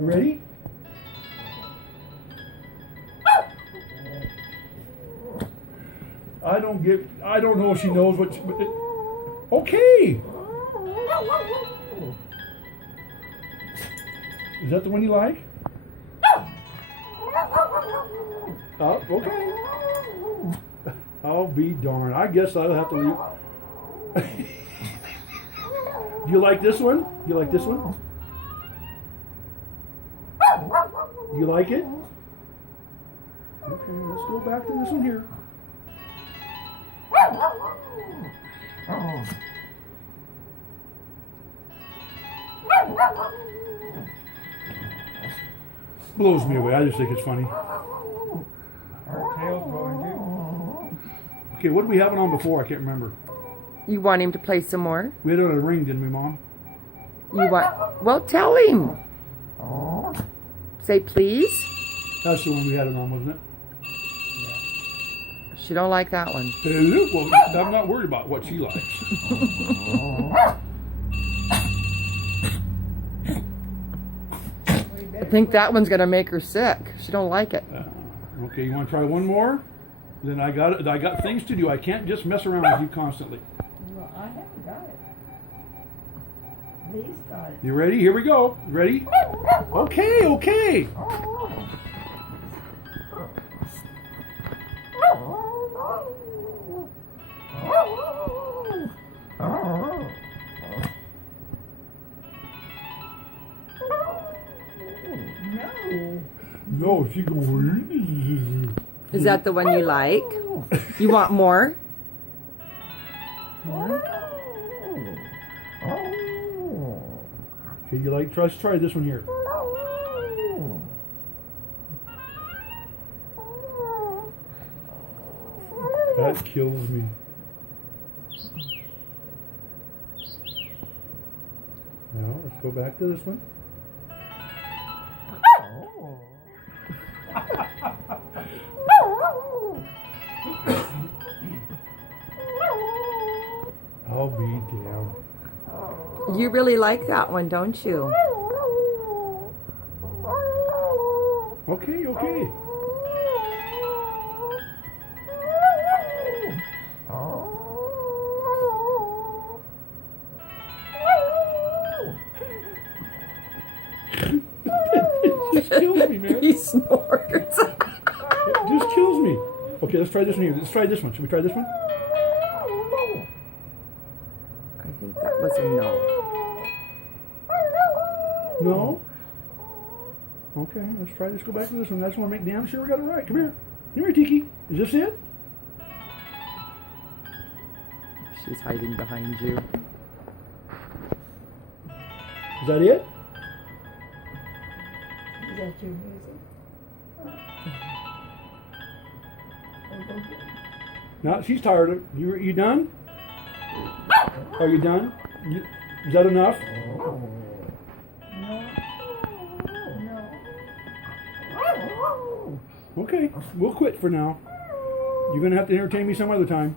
You ready? I don't know if she knows what okay. Is that the one you like? Oh, okay. I'll be darned. I guess I'll have to leave. Do you like this one? You like this one? Do you like it? Okay, let's go back to this one here. Blows me away. I just think it's funny. Tail's going too. Okay, what did we have it on before? I can't remember. You want him to play some more? We had it on a ring, didn't we, Mom? You want? Well, tell him. Say please. That's the one we had it on, wasn't it? She don't like that one. Well, I'm not worried about what she likes. I think that one's gonna make her sick. She don't like it. Okay, you want to try one more? Then I got things to do. I can't just mess around with you constantly. Well, I haven't got it. Lee's got it. You ready? Here we go. Ready? Okay, okay. No, she going. Is that the one you like? You want more? Okay, you like? Let's try this one here. That kills me. Now let's go back to this one. I'll be damned. You really like that one, don't you? Okay, okay. It just kills me, man. He snores. It just kills me. Okay, let's try this one here. Let's try this one. Should we try this one? I think that was a no. No? Okay, let's try this. Go back to this one. I just want to make damn sure we got it right. Come here. Come here, Tiki. Is this it? She's hiding behind you. Is that it? Is that your music? No, she's tired of you done? Are you done? Is that enough? No. Okay, we'll quit for now. You're going to have to entertain me some other time.